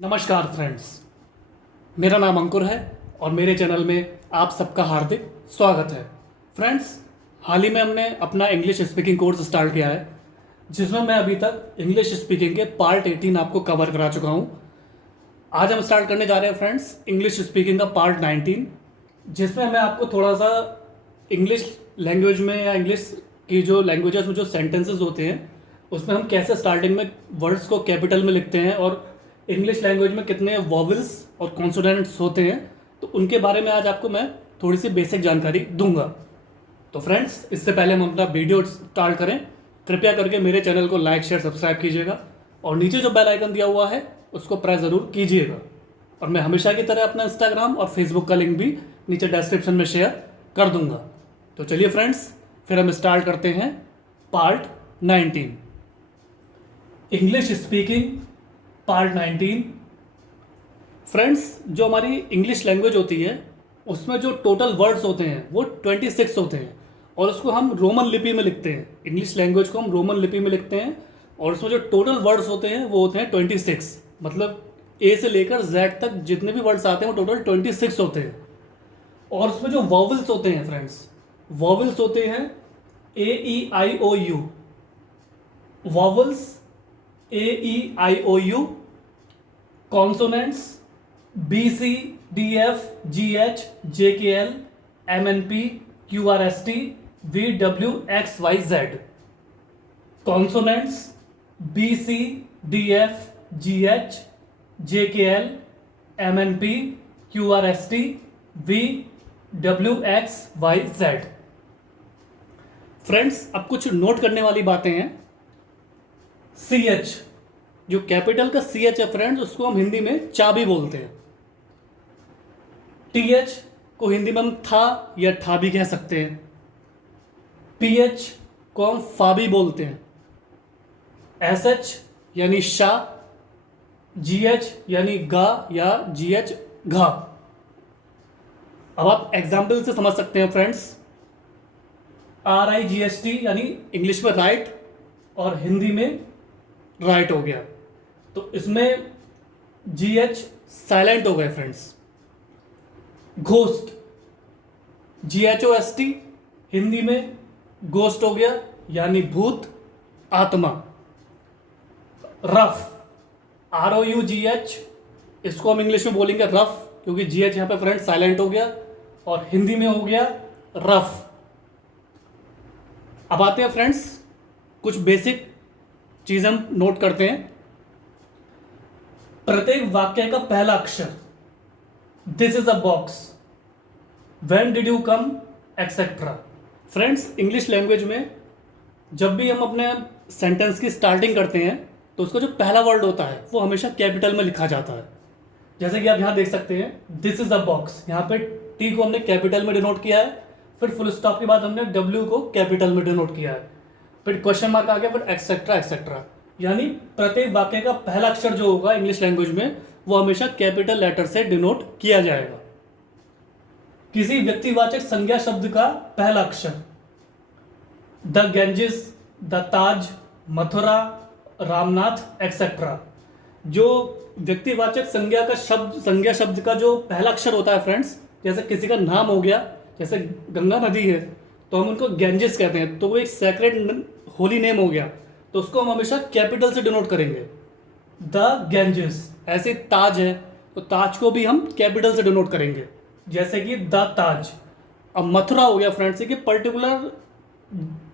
नमस्कार फ्रेंड्स, मेरा नाम अंकुर है और मेरे चैनल में आप सबका हार्दिक स्वागत है। फ्रेंड्स, हाल ही में हमने अपना इंग्लिश स्पीकिंग कोर्स स्टार्ट किया है, जिसमें मैं अभी तक इंग्लिश स्पीकिंग के पार्ट 18 आपको कवर करा चुका हूं। आज हम स्टार्ट करने जा रहे हैं फ्रेंड्स इंग्लिश स्पीकिंग का पार्ट 19, जिसमें मैं आपको थोड़ा सा इंग्लिश लैंग्वेज में या इंग्लिश की जो लैंग्वेजेस में जो सेंटेंसेस होते हैं उसमें हम कैसे स्टार्टिंग में वर्ड्स को कैपिटल में लिखते हैं और इंग्लिश लैंग्वेज में कितने वॉवल्स और कॉन्सोनेंट्स होते हैं, तो उनके बारे में आज आपको मैं थोड़ी सी बेसिक जानकारी दूंगा। तो फ्रेंड्स, इससे पहले हम अपना वीडियो स्टार्ट करें, कृपया करके मेरे चैनल को लाइक शेयर सब्सक्राइब कीजिएगा और नीचे जो बेल आइकन दिया हुआ है उसको प्रेस ज़रूर कीजिएगा। और मैं हमेशा की तरह अपना इंस्टाग्राम और फेसबुक का लिंक भी नीचे डिस्क्रिप्शन में शेयर कर दूंगा। तो चलिए फ्रेंड्स, फिर हम स्टार्ट करते हैं part 19 English speaking part 19। Friends, जो हमारी इंग्लिश लैंग्वेज होती है उसमें जो टोटल वर्ड्स होते हैं वो 26 होते हैं और उसको हम रोमन लिपि में लिखते हैं। इंग्लिश लैंग्वेज को हम रोमन लिपि में लिखते हैं और उसमें जो टोटल वर्ड्स होते हैं वो होते हैं 26। मतलब ए से लेकर जेड तक जितने भी वर्ड्स आते हैं वो टोटल 26 होते हैं। और उसमें जो वॉवल्स होते हैं फ्रेंड्स, वॉवल्स होते हैं AEIOU, vowels AEIOU, consonants BC DF GH JKL MNP QRST VWXYZ, consonants BC DF GH JKL MNP QRST VWXYZ। Friends, अब कुछ नोट करने वाली बातें हैं। CH, जो कैपिटल का CH है फ्रेंड्स, उसको हम हिंदी में चाबी बोलते हैं। TH को हिंदी में हम था या ठा भी कह सकते हैं। PH को हम फा भी बोलते हैं। SH यानी शा, GH यानी गा या GH घा। अब आप एग्जाम्पल से समझ सकते हैं फ्रेंड्स। RIGST यानी इंग्लिश में राइट और हिंदी में राइट हो गया, तो इसमें GH साइलेंट हो गए फ्रेंड्स। घोस्ट GHOST हिंदी में घोस्ट हो गया यानी भूत आत्मा। रफ ROUGH, इसको हम इंग्लिश में बोलेंगे रफ, क्योंकि GH यहाँ पे फ्रेंड्स साइलेंट हो गया और हिंदी में हो गया रफ। अब आते हैं फ्रेंड्स, कुछ बेसिक चीज़ हम नोट करते हैं। प्रत्येक वाक्य का पहला अक्षर, this is a box, when did you come, etcetera. Friends, English language में जब भी हम अपने सेंटेंस की स्टार्टिंग करते हैं तो उसका जो पहला वर्ड होता है वो हमेशा कैपिटल में लिखा जाता है। जैसे कि आप यहाँ देख सकते हैं, दिस इज अ बॉक्स, यहाँ पे टी को हमने कैपिटल में डिनोट किया है, फिर फुल स्टॉप के बाद हमने डब्ल्यू को कैपिटल में डिनोट किया है, फिर क्वेश्चन मार्क आ गया, फिर एक्सेट्रा एक्सेट्रा। यानी प्रत्येक वाक्य का पहला अक्षर जो होगा इंग्लिश लैंग्वेज में वो हमेशा कैपिटल लेटर से डिनोट किया जाएगा। किसी व्यक्तिवाचक संज्ञा शब्द का पहला अक्षर, the Ganges, the Taj, Mathura, Ramnath etcetera. जो व्यक्तिवाचक संज्ञा शब्द का जो पहला अक्षर होता है फ्रेंड्स, जैसे किसी का नाम हो गया, जैसे गंगा नदी है तो हम उनको गेंजिस कहते हैं, तो वो एक सैक्रेड होली नेम हो गया, तो उसको हम हमेशा कैपिटल से डिनोट करेंगे, द गेंजिस। ऐसे ताज है तो ताज को भी हम कैपिटल से डिनोट करेंगे, जैसे कि द ताज। अब मथुरा हो गया फ्रेंड्स, कि पर्टिकुलर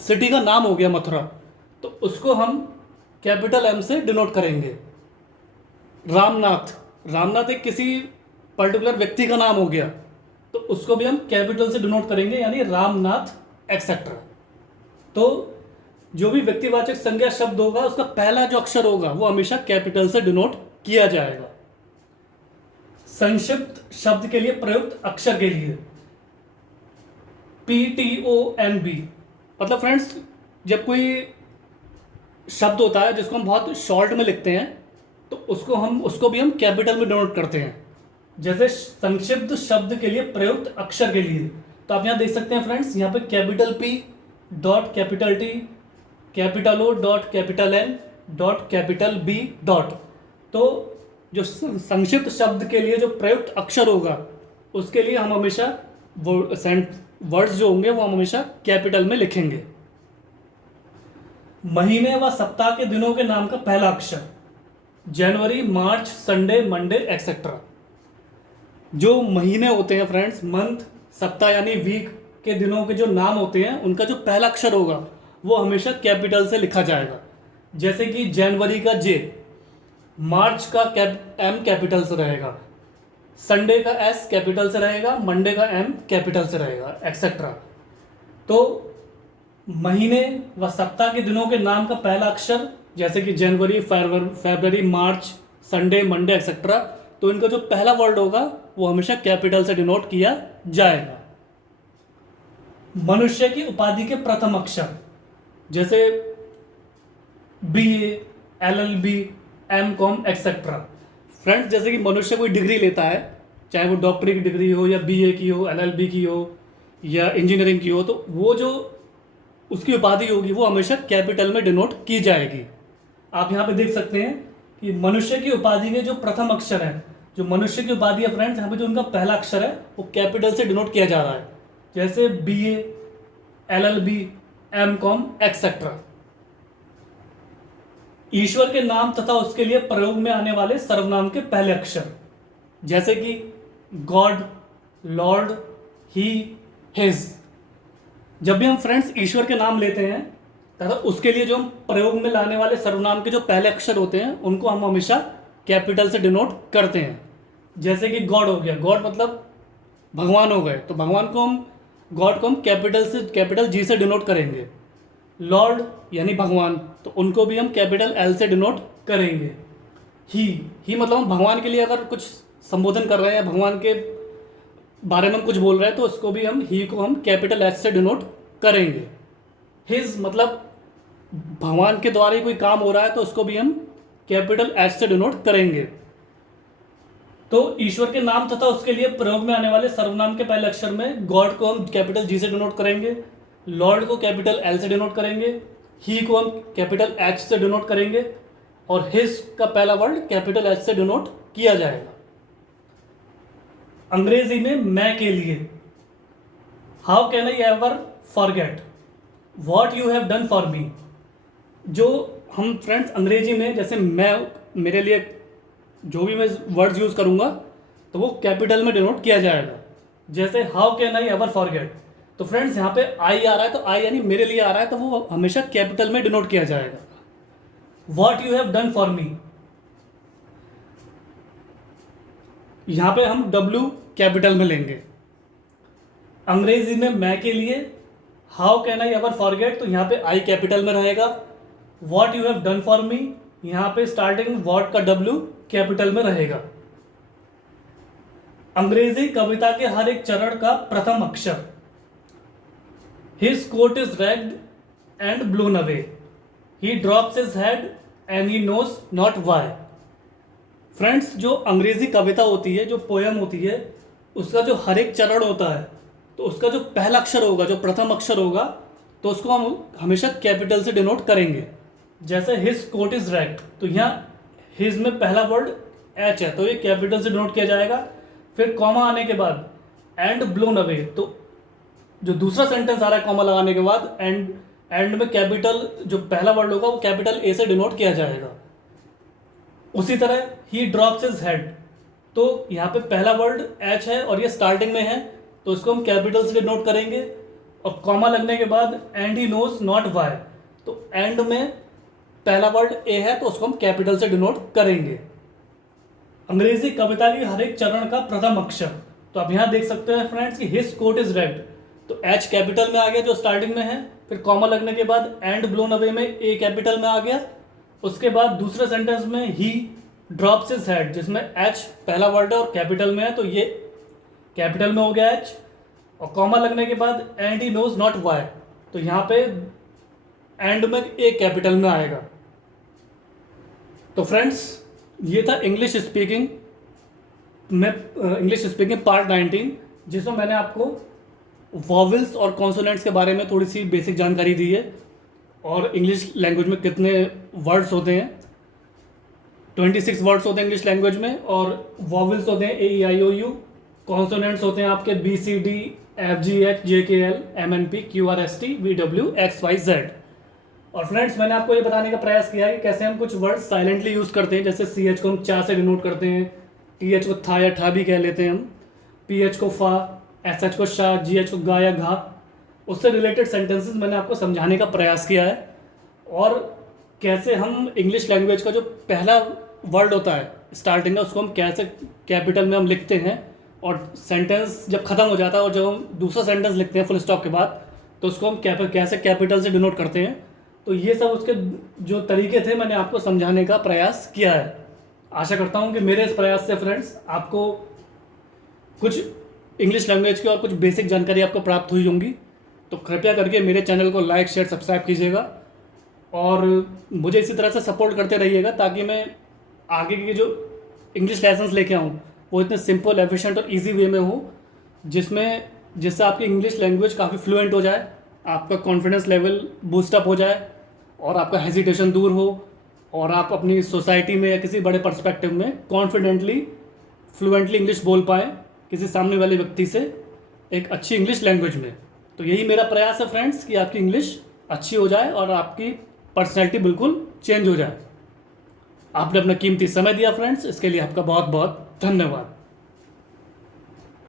सिटी का नाम हो गया मथुरा, तो उसको हम कैपिटल M से डिनोट करेंगे। रामनाथ, रामनाथ एक किसी पर्टिकुलर व्यक्ति का नाम हो गया, तो उसको भी हम कैपिटल से डिनोट करेंगे, यानी रामनाथ एक्सेट्रा। तो जो भी व्यक्तिवाचक संज्ञा शब्द होगा उसका पहला जो अक्षर होगा वो हमेशा कैपिटल से डिनोट किया जाएगा। संक्षिप्त शब्द के लिए प्रयुक्त अक्षर के लिए PTONB, मतलब फ्रेंड्स जब कोई शब्द होता है जिसको हम बहुत शॉर्ट में लिखते हैं तो उसको भी हम कैपिटल में डिनोट करते हैं। जैसे संक्षिप्त शब्द के लिए प्रयुक्त अक्षर के लिए, तो आप यहाँ देख सकते हैं फ्रेंड्स, यहाँ पे capital P dot capital T, capital O dot capital N dot capital B dot. तो जो संक्षिप्त शब्द के लिए जो प्रयुक्त अक्षर होगा उसके लिए हम हमेशा वो वर्ड्स जो होंगे वो हम हमेशा कैपिटल में लिखेंगे। महीने व सप्ताह के दिनों के नाम का पहला अक्षर, जनवरी, मार्च, संडे, मंडे एक्सेट्रा। जो महीने होते हैं फ्रेंड्स, मंथ, सप्ताह यानी वीक के दिनों के जो नाम होते हैं उनका जो पहला अक्षर होगा वो हमेशा कैपिटल से लिखा जाएगा। जैसे कि जनवरी का जे, मार्च का एम कैपिटल से रहेगा, संडे का एस कैपिटल से रहेगा, मंडे का एम कैपिटल से रहेगा एक्सेट्रा। तो महीने व सप्ताह के दिनों के नाम का पहला अक्षर जैसे कि जनवरी, फरवरी, मार्च, संडे, मंडे एक्सेट्रा, तो इनका जो पहला वर्ड होगा वो हमेशा कैपिटल से डिनोट किया जाएगा। मनुष्य की उपाधि के प्रथम अक्षर जैसे BA, LLB, MCOM etcetera. Friends, जैसे कि मनुष्य कोई डिग्री लेता है, चाहे वो डॉक्टरी की डिग्री हो या BA की हो, LLB की हो या इंजीनियरिंग की हो, तो वो जो उसकी उपाधि होगी वो हमेशा कैपिटल में डिनोट की जाएगी। आप यहाँ पे देख सकते हैं कि मनुष्य की उपाधि के जो प्रथम अक्षर है, जो मनुष्य की उपाधि है फ्रेंड्स, यहाँ पे जो उनका पहला अक्षर है वो कैपिटल से डिनोट किया जा रहा है, जैसे BA, LLB, MCOM एक्सेट्रा। ईश्वर के नाम तथा उसके लिए प्रयोग में आने वाले सर्वनाम के पहले अक्षर जैसे कि गॉड, लॉर्ड, ही, हिज। जब भी हम फ्रेंड्स ईश्वर के नाम लेते हैं तथा उसके लिए जो हम प्रयोग में लाने वाले सर्वनाम के जो पहले अक्षर होते हैं उनको हम हमेशा कैपिटल से डिनोट करते हैं। जैसे कि गॉड हो गया, गॉड मतलब भगवान हो गए, तो भगवान को हम, गॉड को हम कैपिटल G से डिनोट करेंगे। लॉर्ड यानी भगवान, तो उनको भी हम कैपिटल L से डिनोट करेंगे। ही मतलब हम भगवान के लिए अगर कुछ संबोधन कर रहे हैं, भगवान के बारे में हम कुछ बोल रहे हैं, तो उसको भी हम ही को हम कैपिटल H से डिनोट करेंगे। हिज मतलब भगवान के द्वारा ही कोई काम हो रहा है, तो उसको भी हम कैपिटल H से डिनोट करेंगे। तो ईश्वर के नाम तथा उसके लिए प्रयोग में आने वाले सर्वनाम के पहले अक्षर में गॉड को हम कैपिटल G से डिनोट करेंगे, लॉर्ड को कैपिटल L से डिनोट करेंगे, ही को हम कैपिटल H से डिनोट करेंगे और हिज का पहला वर्ड कैपिटल H से डिनोट किया जाएगा। अंग्रेजी में मैं के लिए, how can I ever forget what you have done for me. जो हम फ्रेंड्स अंग्रेजी में जैसे मैं, मेरे लिए जो भी मैं वर्ड्स यूज़ करूँगा तो वो कैपिटल में डिनोट किया जाएगा। जैसे how can I ever forget, तो फ्रेंड्स यहाँ पे आई आ रहा है, तो आई यानी मेरे लिए आ रहा है, तो वो हमेशा कैपिटल में डिनोट किया जाएगा। What you have done for me, यहाँ पे हम W कैपिटल में लेंगे। अंग्रेजी में मैं के लिए how can I ever forget, तो यहाँ पे आई कैपिटल में रहेगा। What you have done for me, यहाँ पे स्टार्टिंग वॉट का W कैपिटल में रहेगा। अंग्रेजी कविता के हर एक चरण का प्रथम अक्षर, his coat is red and blown away, he drops his head and he knows not why. Friends, जो अंग्रेजी कविता होती है, जो पोयम होती है, उसका जो हर एक चरण होता है, तो उसका जो पहला अक्षर होगा, जो प्रथम अक्षर होगा, तो उसको हम हमेशा कैपिटल से डिनोट करेंगे। जैसे हिज कोट इज रेड, तो यहाँ हिज में पहला वर्ड H है, तो ये कैपिटल से डिनोट किया जाएगा। फिर कॉमा आने के बाद एंड ब्लोन अवे, तो जो दूसरा सेंटेंस आ रहा है कॉमा लगाने के बाद, एंड में कैपिटल जो पहला वर्ड होगा वो कैपिटल A से डिनोट किया जाएगा। उसी तरह ही ड्रॉप्स हिज हेड, तो यहाँ पे पहला वर्ड H है और ये स्टार्टिंग में है, तो इसको हम कैपिटल से डिनोट करेंगे। और कॉमा लगने के बाद and he knows not why, तो एंड में पहला वर्ड A है, तो उसको हम कैपिटल से डिनोट करेंगे। अंग्रेजी कविता की हर एक चरण का प्रथम अक्षर, तो आप यहाँ देख सकते हैं फ्रेंड्स कि हिज कोट इज रेड, तो H कैपिटल में आ गया जो स्टार्टिंग में है। फिर कॉमा लगने के बाद एंड ब्लोन अवे में A कैपिटल में आ गया। उसके बाद दूसरे सेंटेंस में ही ड्रॉप्स हिज हेड, जिसमें H पहला वर्ड है और कैपिटल में है, तो ये कैपिटल में हो गया H। और कॉमा लगने के बाद and he knows not why, तो यहाँ पे एंड में A कैपिटल में आएगा। तो फ्रेंड्स, ये था इंग्लिश स्पीकिंग पार्ट 19, जिसमें मैंने आपको वॉवेल्स और कॉन्सोनेंट्स के बारे में थोड़ी सी बेसिक जानकारी दी है और इंग्लिश लैंग्वेज में कितने वर्ड्स होते हैं। 26 वर्ड्स होते हैं इंग्लिश लैंग्वेज में, और वॉवल्स होते हैं AEIOU, कॉन्सोनेंट्स होते हैं आपके BCD FGH JKL MNP QRST VW XYZ। और फ्रेंड्स, मैंने आपको ये बताने का प्रयास किया है कि कैसे हम कुछ वर्ड साइलेंटली यूज़ करते हैं, जैसे CH को हम चा से डिनोट करते हैं, TH को था या ठा भी कह लेते हैं हम, PH को फा, SH को शा, GH को गा या घा। उससे रिलेटेड सेंटेंसेस मैंने आपको समझाने का प्रयास किया है, और कैसे हम इंग्लिश लैंग्वेज का जो पहला वर्ड होता है स्टार्टिंग का, उसको हम कैसे कैपिटल में हम लिखते हैं, और सेंटेंस जब ख़त्म हो जाता है और जब हम दूसरा सेंटेंस लिखते हैं फुल स्टॉप के बाद, तो उसको हम कैसे कैपिटल से डिनोट करते हैं। तो ये सब उसके जो तरीके थे मैंने आपको समझाने का प्रयास किया है। आशा करता हूँ कि मेरे इस प्रयास से फ्रेंड्स आपको कुछ इंग्लिश लैंग्वेज की और कुछ बेसिक जानकारी आपको प्राप्त हुई होंगी। तो कृपया करके मेरे चैनल को लाइक शेयर सब्सक्राइब कीजिएगा, और मुझे इसी तरह से सपोर्ट करते रहिएगा, ताकि मैं आगे के जो इंग्लिश लेसन्स लेके आऊँ वो इतने सिंपल, एफिशिएंट और इजी वे में हो, जिससे आपकी इंग्लिश लैंग्वेज काफ़ी फ्लुएंट हो जाए, आपका कॉन्फिडेंस लेवल बूस्टअप हो जाए, और आपका हेजिटेशन दूर हो, और आप अपनी सोसाइटी में या किसी बड़े पर्सपेक्टिव में कॉन्फिडेंटली फ्लुएंटली इंग्लिश बोल पाएँ किसी सामने वाले व्यक्ति से एक अच्छी इंग्लिश लैंग्वेज में। तो यही मेरा प्रयास है फ्रेंड्स, कि आपकी इंग्लिश अच्छी हो जाए और आपकी पर्सनैलिटी बिल्कुल चेंज हो जाए। आपने अपना कीमती समय दिया फ्रेंड्स, इसके लिए आपका बहुत बहुत धन्यवाद।